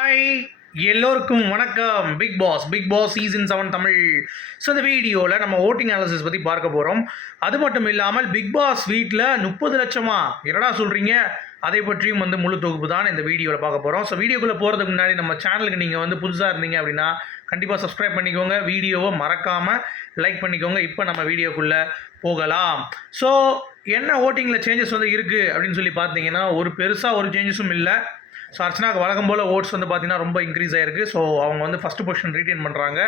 Hi எல்லோருக்கும் வணக்கம். Big boss big boss season seven Tamil. So இந்த வீடியோவில் நம்ம ஓட்டிங் அனாலிசிஸ் பற்றி பார்க்க போகிறோம் அது மட்டும் இல்லாமல் பிக் பாஸ் வீட்டில் முப்பது லட்சமா? என்னடா சொல்கிறீங்க அதை பற்றியும் வந்து முழு தொகுப்பு தான் இந்த வீடியோவில் பார்க்க போகிறோம் ஸோ வீடியோக்குள்ளே போகிறதுக்கு முன்னாடி நம்ம சேனலுக்கு நீங்கள் வந்து புதுசாக இருந்தீங்க அப்படின்னா கண்டிப்பாக சப்ஸ்கிரைப் பண்ணிக்கோங்க. வீடியோவை மறக்காமல் லைக் பண்ணிக்கோங்க. இப்போ நம்ம வீடியோக்குள்ளே போகலாம். ஸோ என்ன ஓட்டிங்கில் சேஞ்சஸ் வந்து இருக்குது அப்படின்னு சொல்லி பார்த்தீங்கன்னா ஒரு பெருசாக ஒரு சேஞ்சஸும் இல்லை. ஸோ அர்ச்சனாக்கு வழக்கம் போல் ஓட்ஸ் வந்து பார்த்தீங்கன்னா ரொம்ப இன்க்ரீஸ் ஆயிருக்கு. ஸோ அவங்க வந்து ஃபஸ்ட்டு பொசிஷன் ரீட்டைன் பண்ணுறாங்க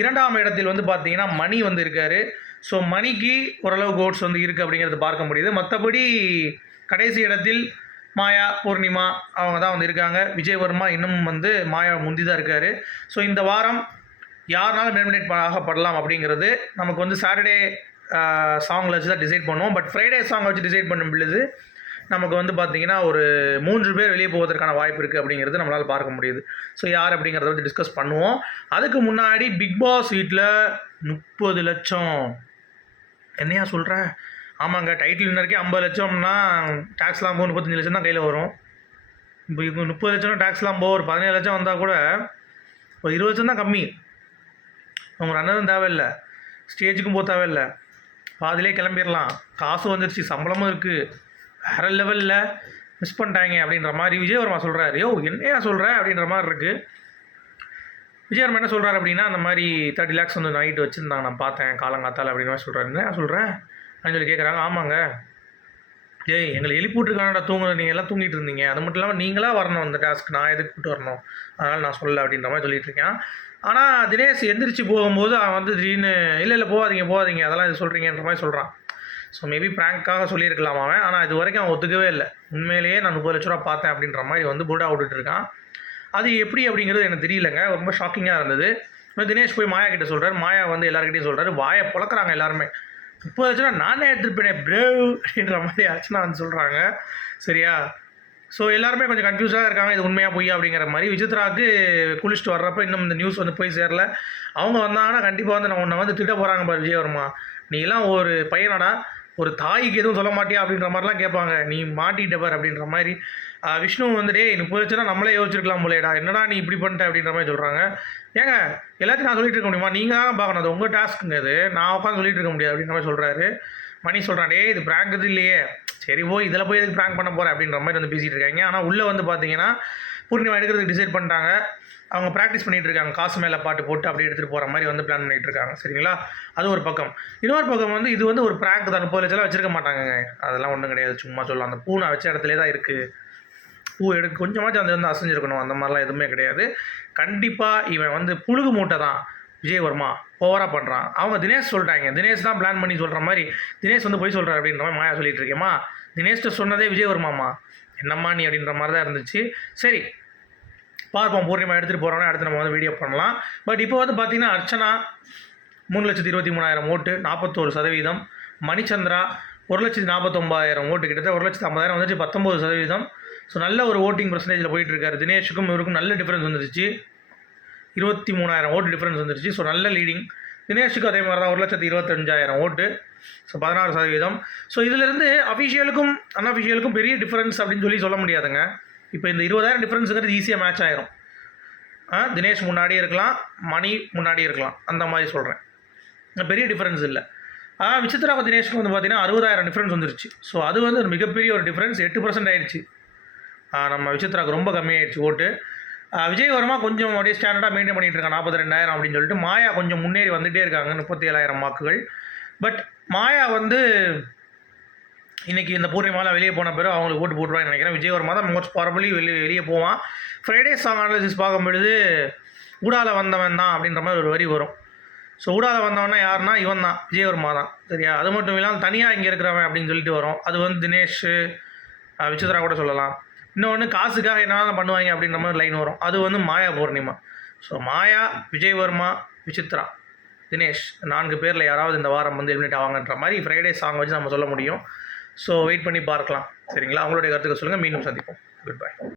இரண்டாம் இடத்தில் வந்து பார்த்தீங்கன்னா மணி வந்து இருக்காரு. ஸோ மணிக்கு ஓரளவுக்கு ஓட்ஸ் வந்து இருக்குது அப்படிங்கிறது பார்க்க முடியுது. மற்றபடி கடைசி இடத்தில் மாயா பூர்ணிமா அவங்க தான் வந்து இருக்காங்க. விஜயவர்மா இன்னும் வந்து மாயா முந்தி தான் இருக்கார். ஸோ இந்த வாரம் யாருனாலும் எலிமினேட் ஆகப்படலாம் அப்படிங்கிறது நமக்கு வந்து சாட்டர்டே சாங்கில் வச்சு தான் டிசைட் பண்ணுவோம். பட் ஃப்ரைடே சாங் வச்சு டிசைட் பண்ணும் பொழுது நமக்கு வந்து பார்த்திங்கன்னா ஒரு மூன்று பேர் வெளியே போவதற்கான வாய்ப்பு இருக்குது அப்படிங்கிறது நம்மளால் பார்க்க முடியுது. ஸோ யார் அப்படிங்கிறத வந்து டிஸ்கஸ் பண்ணுவோம். அதுக்கு முன்னாடி பிக் பாஸ் வீட்டில் முப்பது லட்சம். என்னையா சொல்கிறேன் ஆமாங்க டைட்டில் வின்னருக்கே ஐம்பது லட்சம்னா டேக்ஸ்லாம் போக முப்பத்தஞ்சு லட்சம் தான் கையில் வரும். இப்போ இப்போ முப்பது லட்சம் டேக்ஸ்லாம் போக ஒரு பதினேழு லட்சம் வந்தால் கூட ஒரு இருபது லட்சம் தான் கம்மி. அவங்க ரன்னரும் தேவையில்லை. ஸ்டேஜுக்கும் போக தேவையில்லை. பாதிலே கிளம்பிடலாம் காசு வந்துருச்சு சம்பளமும் இருக்குது வேறு லெவலில் மிஸ் பண்ணிட்டாங்க அப்படின்ற மாதிரி விஜயவர்மா சொல்கிறாரு யோ என்ன சொல்கிற அப்படின்ற மாதிரி இருக்குது விஜயவர்மா என்ன சொல்கிறாரு அப்படின்னா அந்த மாதிரி தேர்ட்டி லேக்ஸ் வந்து நைட்டு வச்சுருந்தாங்க நான் பார்த்தேன் காலங்காத்தால் அப்படின்ற மாதிரி சொல்கிறாரு என்ன சொல்கிறேன் அப்படின்னு சொல்லி கேட்குறாங்க ஆமாங்க. ஏய் எங்களை எழுப்பிவிட்ருக்கானடா தூங்குற நீங்கள் எல்லாம் தூங்கிட்டு இருந்தீங்க. அது மட்டும் இல்லாமல் நீங்களாக வரணும் அந்த டாஸ்க் நான் எதுக்கு கூப்பிட்டு வரணும்? அதனால் நான் சொல்லலை அப்படின்ற மாதிரி சொல்லிட்டு இருக்கேன். ஆனால் தினேஷ் எந்திரிச்சு போகும்போது அவன் வந்து திடீர்னு இல்லை இல்லை போகாதீங்க போகாதீங்க அதெல்லாம் இது சொல்கிறீங்கன்ற மாதிரி சொல்கிறான் ஸோ மேபி ப்ராங்க்காக சொல்லியிருக்கலாம் அவன். ஆனால் இது வரைக்கும் அவன் ஒத்துக்கவே இல்லை. உண்மையிலேயே நான் முப்பது லட்ச ரூபா பார்த்தேன் அப்படின்ற மாதிரி வந்து புல்டா விட்டுட்டு இருக்கான் அது எப்படி அப்படிங்கிறது எனக்கு தெரியலங்க. ரொம்ப ஷாக்கிங்காக இருந்தது. தினேஷ் போய் மாயா கிட்ட சொல்கிறார் மாயா வந்து எல்லாருக்கிட்டையும் சொல்கிறாரு வாயை பிளக்குறாங்க எல்லாருமே. முப்பது லட்ச ரூபா நானே எடுத்துருப்பேனே ப்ரோ அப்படின்ற மாதிரி அர்ச்சனா வந்து சொல்கிறாங்க சரியா? ஸோ எல்லாருமே கொஞ்சம் கன்ஃபியூஸாக இருக்காங்க. இது உண்மையாக பொய்யா அப்படிங்கிற மாதிரி. விசித்ராவுக்கு குளிச்சுட்டு வர்றப்ப இன்னும் இந்த நியூஸ் வந்து போய் சேரல. அவங்க வந்தாங்கன்னா கண்டிப்பாக வந்து நான் உன்னை வந்து திட்ட போகிறாங்க பாரு விஜயவர்மா. நீலாம் ஒரு பையனடா. ஒரு தாய்க்கு எதுவும் சொல்ல மாட்டியா அப்படின்ற மாதிரிலாம் கேட்பாங்க. நீ மாட்டிக்கிட்ட பார் அப்படின்ற மாதிரி. விஷ்ணு வந்துட்டு எனக்கு முப்பது நம்மளே யோசிச்சிருக்கலாம் போலேடா என்னடா நீ இப்படி பண்ணிட்ட? அப்படின்ற மாதிரி சொல்கிறாங்க ஏங்க எல்லாத்தையும் நான் சொல்லிட்டு இருக்க முடியுமா? நீங்கள் தான் பார்க்கணும். அது உங்கள் டாஸ்க்குங்க அது. நான் உட்காந்து சொல்லிட்டு இருக்க முடியாது அப்படின்ற மாதிரி சொல்கிறாரு மணி சொல்கிறான் டே இது ப்ராங்க் இது இல்லையே. சரி ஓ இதில் போய் எதுக்கு ப்ராங்க் பண்ண போகிறேன் அப்படின்ற மாதிரி வந்து பேசிகிட்டு இருக்காங்க. ஆனால் உள்ளே வந்து பார்த்தீங்கன்னா பூர்ணிமா எடுக்கிறதுக்கு டிசைட் பண்ணிட்டாங்க. அவங்க ப்ராக்டிஸ் பண்ணிகிட்டு இருக்காங்க. காசு மேலே பாட்டு போட்டு அப்படியே எடுத்துகிட்டு போகிற மாதிரி வந்து பிளான் பண்ணிகிட்டு இருக்காங்க. சரிங்களா? அது ஒரு பக்கம். இன்னொரு பக்கம் வந்து இது வந்து ஒரு ப்ராங்க் தான். முப்பது லட்சம் வச்சுருக்க மாட்டாங்க. அதெல்லாம் ஒன்றும் கிடையாது. சும்மா சொல்லலாம். அந்த பூ நான் வச்ச இடத்துல தான் இருக்குது பூ எடுக்க கொஞ்சமாச்சும் அது வந்து அசைஞ்சிருக்கணும். அந்த மாதிரிலாம் எதுவுமே கிடையாது. கண்டிப்பாக இவன் வந்து புழுகு மூட்டை தான். விஜயவர்மா ஓவராக பண்ணுறான் அவங்க தினேஷ் சொல்லிட்டாங்க தினேஷ் தான் பிளான் பண்ணி சொல்கிற மாதிரி தினேஷ் வந்து போய் சொல்கிறார் அப்படின்ற மாதிரி மாயா சொல்லிட்டு இருக்கேம்மா. தினேஷ்கிட்ட சொன்னதே விஜயவர்மாம்மா. என்னம்மா நீ அப்படின்ற மாதிரி தான் இருந்துச்சு. சரி பார்ப்போம். பூர்ணிமா எடுத்துகிட்டு போகிறோன்னா அடுத்து நம்ம வந்து வீடியோ பண்ணலாம். பட் இப்போ வந்து பார்த்திங்கன்னா அர்ச்சனா மூணு லட்சத்தி இருபத்தி மூணாயிரம் ஓட்டு நாற்பத்தோரு சதவீதம். மணிச்சந்திரா ஒரு லட்சத்தி நாற்பத்தொம்பதாயிரம் ஓட்டு. கிட்டத்தட்ட ஒரு லட்சத்தி ஐம்பதாயிரம் வந்துச்சு பத்தொம்பது சதவீதம். ஸோ நல்ல ஒரு ஓட்டிங் பர்சன்டேஜில் போயிட்டு இருக்காரு. தினேஷுக்கும் இவருக்கும் நல்ல டிஃப்ரென்ஸ் வந்துருச்சு. இருபத்தி மூணாயிரம் ஓட்டு டிஃப்ரென்ஸ் வந்துருச்சு. ஸோ நல்ல லீடிங் தினேஷுக்கு அதே மாதிரி தான் ஒரு லட்சத்தி இருபத்தஞ்சாயிரம் ஓட்டு. ஸோ பதினாறு சதவீதம். ஸோ இதிலிருந்து அஃபிஷியலுக்கும் அன்அஃபிஷியலுக்கும் பெரிய டிஃப்ரென்ஸ் அப்படின்னு சொல்லி சொல்ல முடியாதுங்க. இப்போ இந்த இருபதாயிரம் டிஃப்ரென்ஸுங்கிறது ஈஸியாக மேட்ச் ஆயிரும். தினேஷ் முன்னாடியே இருக்கலாம் மணி முன்னாடியே இருக்கலாம். அந்த மாதிரி சொல்கிறேன் பெரிய டிஃப்ரென்ஸ் இல்லை. ஆனால் விசித்ராக தினேஷ்க்கு வந்து பார்த்தீங்கன்னா அறுபதாயிரம் டிஃப்ரென்ஸ் வந்துருச்சு. ஸோ அது வந்து ஒரு மிகப்பெரிய ஒரு டிஃப்ரென்ஸ் எட்டு பர்சன்ட் ஆயிடுச்சு. நம்ம விசித்ராவுக்கு ரொம்ப கம்மியாயிடுச்சு ஓட்டு. விஜயவர்மா கொஞ்சம் அப்படியே ஸ்டாண்டர்டாக மெயின்டைன் பண்ணிகிட்டு இருக்காங்க நாற்பத்தி ரெண்டாயிரம் அப்படின்னு சொல்லிட்டு மாயா கொஞ்சம் முன்னேறி வந்துகிட்டே இருக்காங்க. முப்பத்தி ஏழாயிரம் வாக்குகள். பட் மாயா வந்து இன்றைக்கி இந்த பூர்ணிமாலாம் வெளியே போன பிறகு அவங்களுக்கு ஓட்டு போட்டுருவாங்கன்னு நினைக்கிறேன். விஜயவர்மா தான் மோஸ்ட் ப்ராபலி வெளியே வெளியே போவான். ஃப்ரைடே சாங் அனாலிசிஸ் பார்க்கும்பொழுது ஊடால வந்தவன் தான் அப்படின்ற மாதிரி ஒரு வரி வரும். ஸோ ஊடால வந்தவன்னா யாருன்னா? இவன் தான் விஜயவர்மா தான். சரியா? அது மட்டும் இல்லாமல் தனியாக இங்கே இருக்கிறவன் அப்படின்னு சொல்லிட்டு வரும். அது வந்து தினேஷ் விசித்ரா கூட சொல்லலாம். இன்னொன்று காசுக்காக என்னென்ன பண்ணுவாங்க அப்படின்ற மாதிரி லைன் வரும். அது வந்து மாயா பூர்ணிமா. ஸோ மாயா விஜயவர்மா விசித்ரா தினேஷ் நான்கு பேரில் யாராவது இந்த வாரம் வந்து எலிமினேட் ஆவாங்கன்ற மாதிரி ஃப்ரைடே சாங் வச்சு நம்ம சொல்ல முடியும். ஸோ வெயிட் பண்ணி பார்க்கலாம். சரிங்களா? அவங்களுடைய கருத்துக்கள் சொல்லுங்கள் மீண்டும் சந்திப்போம். Good bye